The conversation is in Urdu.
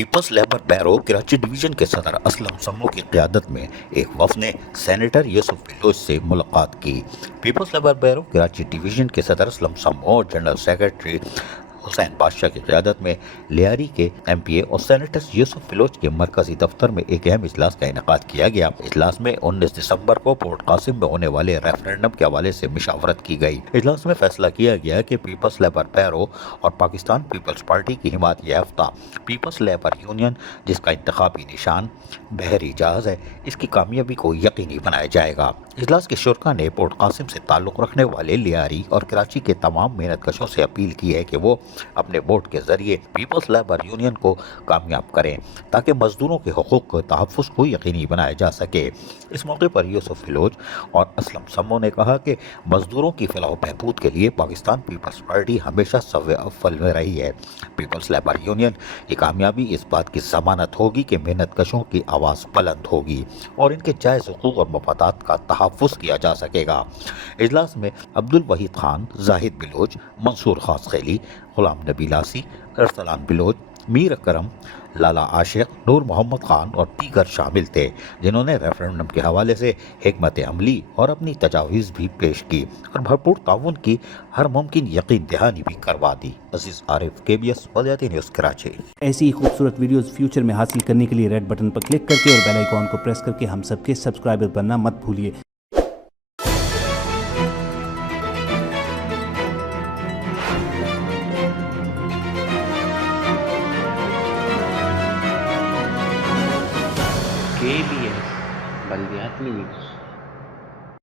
پیپلز لیبر بیرو کراچی ڈویژن کے صدر اسلم سمو کی قیادت میں ایک وفد نے سینیٹر یوسف بلوچ سے ملاقات کی۔ پیپلز لیبر بیرو کراچی ڈویژن کے صدر اسلم سمو اور جنرل سیکرٹری حسین بادشاہ کی قیادت میں لیاری کے ایم پی اے اور سینیٹر یوسف بلوچ کے مرکزی دفتر میں ایک اہم اجلاس کا انعقاد کیا گیا۔ اجلاس میں 19 دسمبر کو پورٹ قاسم میں ہونے والے ریفرینڈم کے حوالے سے مشاورت کی گئی۔ اجلاس میں فیصلہ کیا گیا کہ پیپلز لیبر بیرو اور پاکستان پیپلز پارٹی کی حمایت یافتہ پیپلز لیبر یونین، جس کا انتخابی نشان بحری جہاز ہے، اس کی کامیابی کو یقینی بنایا جائے گا۔ اجلاس کے شرکاء نے پورٹ قاسم سے تعلق رکھنے والے لیاری اور کراچی کے تمام محنت کشوں سے اپیل کی ہے کہ وہ اپنے ووٹ کے ذریعے پیپلز لیبر یونین کو کامیاب کریں تاکہ مزدوروں کے حقوق کے تحفظ کو یقینی بنایا جا سکے۔ اس موقع پر یوسف بلوچ اور اسلم سمو نے کہا کہ مزدوروں کی فلاح و بہبود کے لیے پاکستان پیپلز پارٹی ہمیشہ صف اول میں رہی ہے۔ پیپلز لیبر یونین کی کامیابی اس بات کی ضمانت ہوگی کہ محنت کشوں کی آواز بلند ہوگی اور ان کے جائز حقوق اور مفادات کا تحفظ کیا جا سکے گا۔ اجلاس میں عبدالوحید خان، زاہد بلوچ، منصور خاص خیلی، غلام نبی لاسی، ارسلان بلوچ، میر اکرم، لالا عاشق، نور محمد خان اور دیگر شامل تھے، جنہوں نے ریفرینڈم کے حوالے سے حکمت عملی اور اپنی تجاویز بھی پیش کی اور بھرپور تعاون کی ہر ممکن یقین دہانی بھی کروا دی۔ عزیز عارف، KBS بلدیاتی نیوز کراچی۔ ایسی ہی خوبصورت ویڈیوز فیوچر میں حاصل کرنے کے لیے ریڈ بٹن پر کلک کر کے اور بیل آئیکن کو پریس کر کے ہم سب کے سبسکرائبر بننا مت بھولیے۔ KBS بلدیاتی نیوز۔